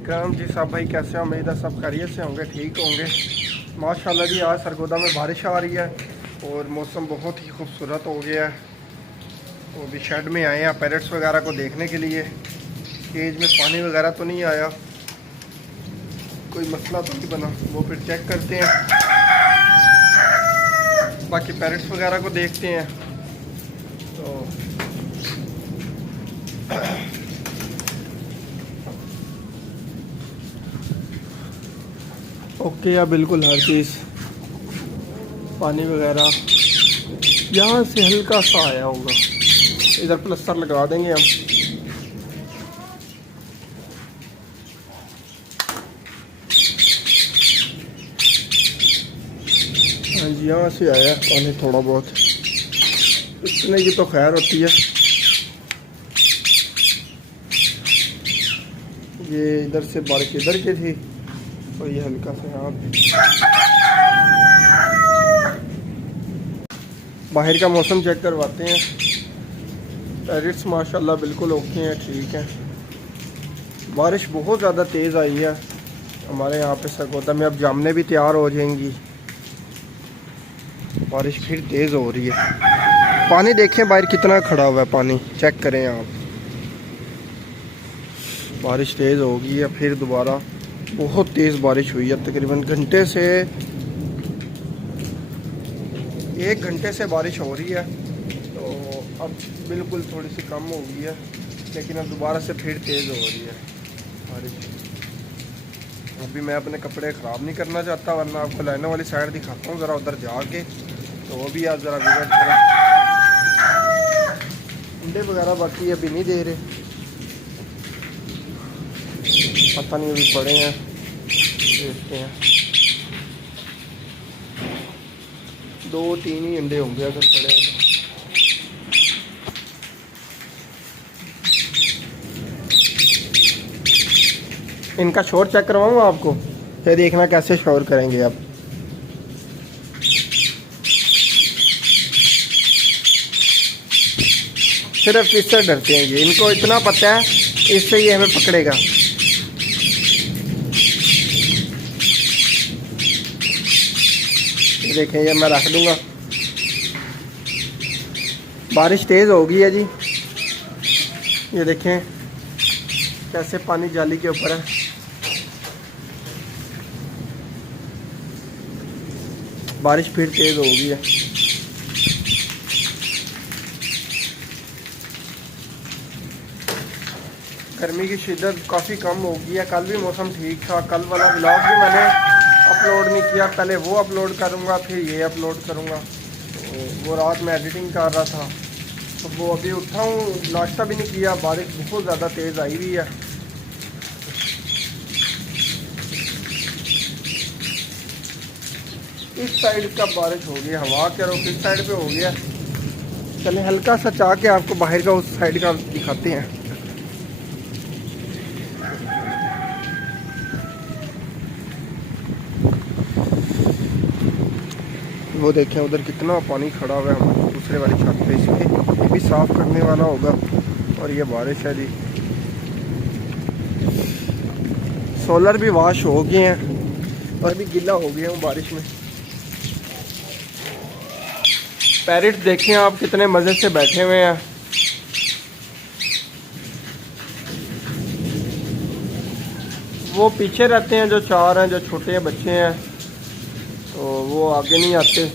विक्रम जी साहब भाई कैसे हैं? उम्मीद है सब खैरियत से होंगे, ठीक होंगे। माशाल्लाह जी आज सरगोदा में बारिश आ रही है और मौसम बहुत ही खूबसूरत हो गया है। तो अभी शेड में आए हैं पैरट्स वगैरह को देखने के लिए। केज में पानी वगैरह तो नहीं आया, कोई मसला तो नहीं बना, वो फिर चेक करते हैं। बाकी पैरट्स वगैरह को देखते हैं। तो ओके या बिल्कुल हर चीज़ पानी वगैरह यहाँ से हल्का सा आया होगा। इधर प्लस्तर लगा देंगे हम। हाँ जी यहाँ से आया पानी थोड़ा बहुत, इतने की तो खैर होती है। ये इधर से बारिश इधर की थी और ये हल्का सा यहाँ बाहर का मौसम चेक करवाते हैं। पैरट्स माशाल्लाह बिल्कुल ओके हैं, ठीक है। बारिश बहुत ज़्यादा तेज़ आई है हमारे यहाँ पे सरगोदा में, अब जामने भी तैयार हो जाएंगी। बारिश फिर तेज़ हो रही है। पानी देखें बाहर कितना खड़ा हुआ है, पानी चेक करें आप। बारिश तेज़ हो गई है फिर दोबारा, बहुत तेज़ बारिश हुई है। तकरीबन एक घंटे से बारिश हो रही है। तो अब बिल्कुल थोड़ी सी कम हो गई है, लेकिन अब दोबारा से फिर तेज़ हो रही है बारिश। अभी मैं अपने कपड़े ख़राब नहीं करना चाहता, वरना आपको लाने वाली साइड दिखाता हूँ ज़रा उधर जाके। तो वो भी आज ज़रा विजिट करें। अंडे वगैरह बाकी अभी नहीं दे रहे, पता नहीं अभी पड़े हैं, देखते हैं। 2-3 ही अंडे होंगे अगर पड़े हैं। इनका शोर चेक करवाऊँ आपको, फिर देखना कैसे शोर करेंगे आप। सिर्फ इससे डरते हैं ये, इनको इतना पता है इससे ही हमें पकड़ेगा। देखें ये मैं रख दूंगा। बारिश तेज़ हो गई है जी, ये देखें कैसे पानी जाली के ऊपर है। बारिश फिर तेज़ हो गई है। गर्मी की शिद्दत काफ़ी कम हो गई है। कल भी मौसम ठीक था, कल वाला व्लॉग भी मैंने अपलोड नहीं किया, पहले वो अपलोड करूँगा फिर ये अपलोड करूँगा। तो वो रात में एडिटिंग कर रहा था, तो वो अभी उठा हूँ, नाश्ता भी नहीं किया। बारिश बहुत ज़्यादा तेज़ आई हुई है। इस साइड का बारिश हो गया, हवा के रुख इस साइड पे हो गया। चले हल्का सा चाह के आपको बाहर का उस साइड का दिखाते हैं। वो देखें उधर कितना पानी खड़ा हुआ है हमारे दूसरे वाली छत पे। इसमें ये भी साफ़ करने वाला होगा। और ये बारिश है जी, सोलर भी वॉश हो गए हैं और भी गीला हो गया हूँ बारिश में। पैरट देखें आप कितने मज़े से बैठे हुए हैं। वो पीछे रहते हैं जो 4 हैं, जो छोटे बच्चे हैं, तो वो आगे नहीं आते।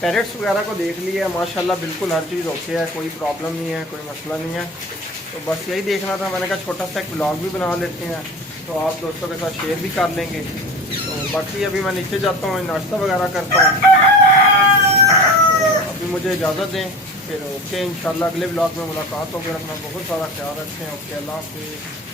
पैरेट्स वगैरह को देख लिया माशाल्लाह, बिल्कुल हर चीज़ ओके है, कोई प्रॉब्लम नहीं है, कोई मसला नहीं है। तो बस यही देखना था, मैंने कहा छोटा सा एक ब्लॉग भी बना लेते हैं तो आप दोस्तों के साथ शेयर भी कर लेंगे। तो बाकी अभी मैं नीचे जाता हूँ, नाश्ता वगैरह करता हूँ। तो अभी मुझे इजाज़त दें, फिर ओके इंशाल्लाह अगले ब्लॉग में मुलाकात होगी। अपना बहुत सारा ख्याल रखें। ओके, अल्लाह हाफिज़।